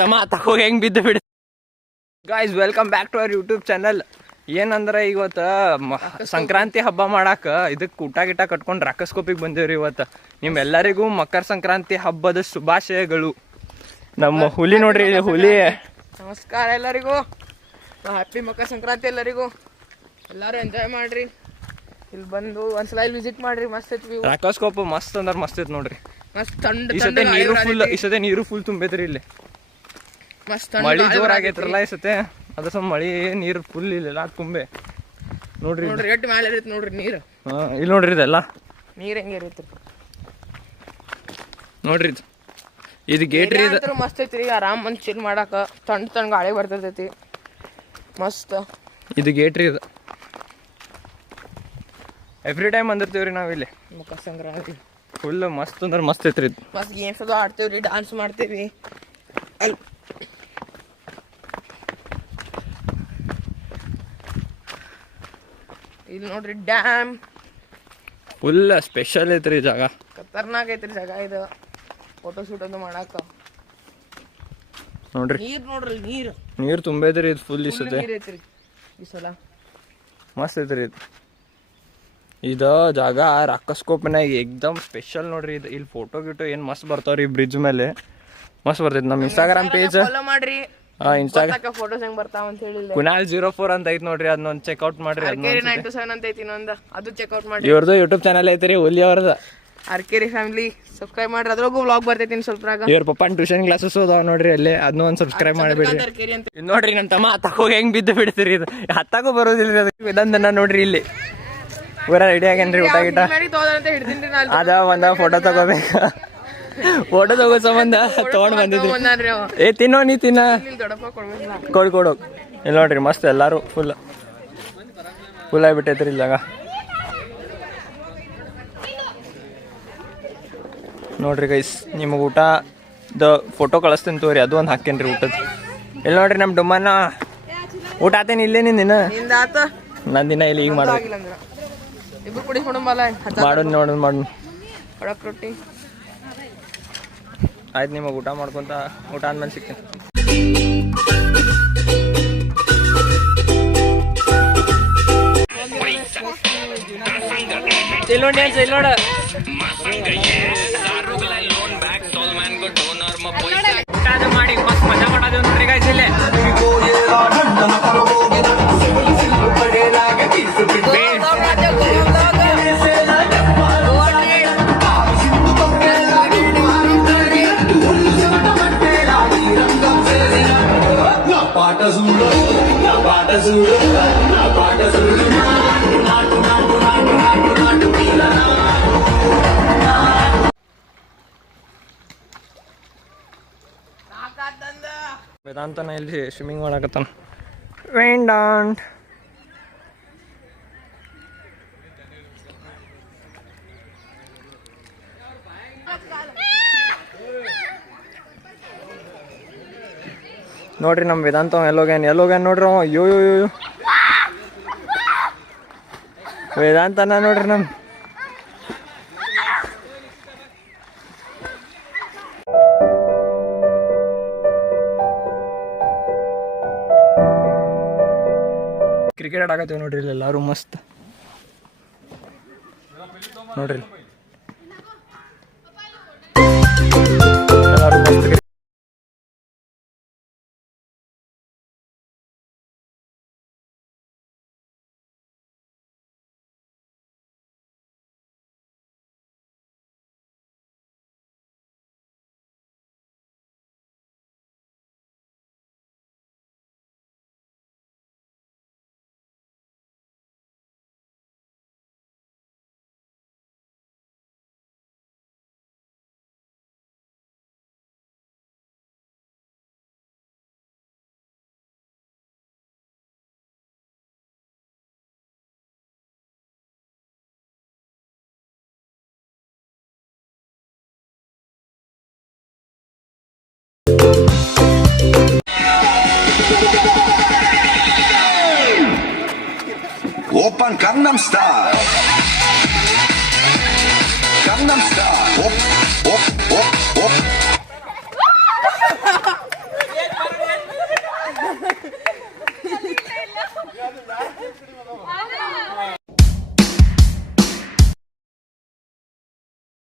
ತಮ್ಮ ತಕೋಗಿ ಹೆಂಗ್ ಬಿದ್ದು ಬಿಡು. Guys welcome back to our YouTube channel. ಏನಂದ್ರೆ ಇವತ್ತು ಸಂಕ್ರಾಂತಿ ಹಬ್ಬ ಮಾಡಾಕ ಇದಕ್ಕೆ ಊಟ ಗಿಟ ಕಟ್ಕೊಂಡು ರಾಕಸ್ಕೋಪಿಗೆ ಬಂದೇವ್ರಿ. ಇವತ್ತು ನಿಮ್ಮೆಲ್ಲರಿಗೂ ಮಕರ ಸಂಕ್ರಾಂತಿ ಹಬ್ಬದ ಶುಭಾಶಯಗಳು. ನಮ್ಮ ಹುಲಿ ನೋಡ್ರಿ, ಹುಲಿ. ನಮಸ್ಕಾರ ಎಲ್ಲರಿಗೂ, ಹ್ಯಾಪಿ ಮಕರ ಸಂಕ್ರಾಂತಿ ಎಲ್ಲರಿಗೂ. ಎಲ್ಲರೂ ಎಂಜಾಯ್ ಮಾಡ್ರಿ, ಇಲ್ಲಿ ಬಂದು ಒಂದ್ಸಲ ಇಲ್ಲಿ ವಿಸಿಟ್ ಮಾಡ್ರಿ. ಮಸ್ತ್ ಐತಿ ರಾಕಸ್ಕೋಪ್, ಮಸ್ತ್ ಅಂದ್ರೆ ಮಸ್ತ್ ಐತಿ ನೋಡ್ರಿ. ಮಸ್ತ್ ಥಂಡ್ ಈ ಸತೆ ನೀರು ಫುಲ್, ಈ ಸತೆ ನೀರು ಫುಲ್ ತುಂಬೈತ್ರಿ ಇಲ್ಲಿ. ಮಸ್ತ್ ಮಳಿ ಜೋರ್ ಆಗೈತ್ರಲ್ಲ ಈ ಸತೆ, ಅದ್ರ ಸ್ವಲ್ಪ ಮಳಿ ನೀರು ಫುಲ್ ಇಲ್ಲೆಲ್ಲ ತುಂಬೆ ನೋಡ್ರಿ. ನೋಡ್ರಿ ಎಷ್ಟು ಮೇಲೆ ಇರೈತಿ ನೋಡ್ರಿ ನೀರು. ಇಲ್ಲಿ ನೋಡ್ರಿ ಇದೆಲ್ಲ ನೀರು ಹೆಂಗೆ ಇರೈತಿ ನೋಡ್ರಿ. ಇದು ಗೇಟ್ ರೀ, ಇದು ಮಸ್ತ್ ಐತ್ರಿ. ಆರಾಮ್ ಬಂದು ಚಿಲ್ ಮಾಡಾಕ ತಣ್ಣ ಗಾಳಿ ಬರ್ತೈತಿ ಮಸ್ತ್. ಇದು ಗೇಟ್ ರೀ, ಇದು ಎವ್ರಿ ಟೈಮ್ ಬಂದಿರ್ತೀವ್ರಿ ನಾವು ಇಲ್ಲಿ. ಮಕರ ಸಂಕ್ರಾಂತಿ ಫುಲ್ ಮಸ್ತ್ ಅಂದ್ರೆ ಮಸ್ತ್ ಐತ್ರಿ. ಮಸ್ತ್ ಗೇಮ್ಸ್ ಅದು ಆಡ್ತೇವ್ರಿ, ಡಾನ್ಸ್ ಮಾಡ್ತೇವಿ. ಅಲ್ಲಿ ಇಲ್ಲಿ ನೋಡ್ರಿ ಡ್ಯಾಮ್ ಫುಲ್ ಸ್ಪೆಷಲ್ ಐತ್ರಿ ಜಾಗ, ಖತರ್ನಾಕ್ ಐತ್ರಿ ಜಾಗ ಇದು. ಫೋಟೋ ಶೂಟ್ ಅದು ಮಾಡಾಕ ನೋಡ್ರಿ. ನೀರ್ ನೋಡ್ರಿ, ನೀರು ತುಂಬೈತ್ರಿ ಇದು ಫುಲ್. ಈ ಸತೆ ನೀರ್ ಐತ್ರಿ ಈ ಸಲ ಮಸ್ತ್ ಐತ್ರಿ ಇದು. ಇದು ಜಾಗ ರಾಕಸ್ಕೋಪ್ನಾಗ ಎಕ್ದಮ್ ಸ್ಪೆಷಲ್ ನೋಡ್ರಿ. ಇದು ಇಲ್ಲಿ ಫೋಟೋ ಗಿಟೋ ಏನು ಮಸ್ತ್ ಬರ್ತಾವ್ರಿ ಬ್ರಿಡ್ಜ್ ಮೇಲೆ, ಮಸ್ತ್ ಬರ್ತೈತಿ. ನಮ್ಮ ಇನ್ಸ್ಟಾಗ್ರಾಮ್ ಪೇಜ್ ಫಾಲೋ ಮಾಡ್ರಿ. ಇನ್ಸ್ಟಾಗ್ರಾಮ್ ಫೋಟೋಸ್ ಹೆಂಗ್ ಬರ್ತಾವ ಅಂತ ಹೇಳಿ ಕುನಾಲ್ 04 ಅಂತ ಐತಿ ನೋಡ್ರಿ, ಅದನ್ನೊಂದು ಚೆಕ್ಔಟ್ ಮಾಡ್ರಿ. 927 ಅಂತ ಐತಿ ಇನ್ನೊಂದು, ಅದು ಚೆಕ್ಔಟ್ ಮಾಡ್ರಿ. ಇವ್ರದ್ದು ಯೂಟ್ಯೂಬ್ ಚಾನಲ್ ಐತ್ರಿ, ಹುಲಿ ಅವ್ರದ. ಆರ್ಕೆರಿ ಫ್ಯಾಮಿಲಿ ಸಬ್ಸ್ಕ್ರೈಬ್ ಮಾಡ್ರಿ, ಅದ್ರಾಗೂ ವ್ಲಾಗ್ ಬರ್ತೈತಿ ಇನ್ನು ಸ್ವಲ್ಪ. ಇವ್ರ ಪಪ್ಪನ್ ಟ್ಯೂಷನ್ ಕ್ಲಾಸಸ್ ಅದಾವ ನೋಡ್ರಿ ಅಲ್ಲಿ, ಅದನ್ನ ಒಂದು ಸಬ್ಸ್ಕ್ರೈಬ್ ಮಾಡಿಬಿಡ್ರಿ. ಆರ್ಕೆರಿ ಅಂತ ಇದು ನೋಡ್ರಿ ನನ್ನ ತಮ್ಮ ಹತ್ತಕೋಗಿ ಹೆಂಗ್ ಬಿದ್ದು ಬಿಡ್ತೀರಿ. ಇದು ಹತ್ತಾಗೂ ಬರೋದಿಲ್ರಿ ಅದು. ಇದೊಂದನ್ನ ನೋಡ್ರಿ ಇಲ್ಲಿ ಪೂರ ರೆಡಿ ಆಗೇನ್ರಿ ಊಟ ಗಿಟ. ಹಿಡ್ದಿನ್ರಿ ಅದ ಒಂದ ಫೋಟೋ ತಗೋಬೇಕ, ಫೋಟೋ ತಗೋ ಸಂಬಂಧ ತಗೊಂಡ್ ಬಂದಿದ್ರಿ. ಏ ತಿನ್ನೋ, ನೀ ತಿನ್ನ, ಕೊಡು. ಇಲ್ಲಿ ನೋಡ್ರಿ ಮಸ್ತ್ ಎಲ್ಲಾರು ಫುಲ್ ಆಗಿಬಿಟ್ಟೈತ್ರಿ ಇಲ್ಲಿ ಜಾಗ. ನೋಡ್ರಿ ಗೈಸ್, ನಿಮಗೆ ಊಟದ ಫೋಟೋ ಕಳಿಸ್ತೀನಿ ತೋರಿ, ಅದು ಒಂದು ಹಾಕೇನ್ರಿ ಊಟದ. ಇಲ್ಲಿ ನೋಡ್ರಿ ನಮ್ಮ ಡುಮ್ಮನ ಊಟ ಆತೇನಿ ಇಲ್ಲೇ ನಿನ್ನ ನಂದು ದಿನ ಇಲ್ಲಿ ಈಗ ಮಾಡೋದು ರೊಟ್ಟಿ ಆಯ್ತು. ನಿಮಗೆ ಊಟ ಮಾಡ್ಕೊಂತ ಊಟ ಆದ್ಮೇಲೆ ಸಿಗ್ತೀನಿ. ಇಲ್ಲಿ ನೋಡ ಊಟ ಮಾಡಿ ಮಸ್ತ್ ಮಜಾ ಮಾಡೋದು ನೋಡ್ರಿ ಗೈಸ್ ಇಲ್ಲೇ. ವೇದಾಂತನ ಇಲ್ಲಿ ಸ್ವಿಮ್ಮಿಂಗ್ ಮಾಡಕತ್ತಾನ. ವೇದಾಂತ್ ನೋಡ್ರಿ, ನಮ್ಮ ವೇದಾಂತ ಎಲ್ಲೋಗ್ಯಾನ ನೋಡ್ರಿ ಅವ. ಅಯ್ಯೋ ವೇದಾಂತನ ನೋಡ್ರಿ ನಮ್ಮ. ಕ್ರಿಕೆಟ್ ಆಡಾಕತ್ತೀವಿ ನೋಡ್ರಿ ಇಲ್ಲಿ ಎಲ್ಲಾರು ಮಸ್ತ್ ನೋಡ್ರಿ ಎಲ್ಲಾರು ಮಸ್ತ್. Oppan Gangnam Style. Gangnam Style. Op, op, op, op. ಜಾಸ್ತಿ ಕಡಿಮೆ ಅದಾವ.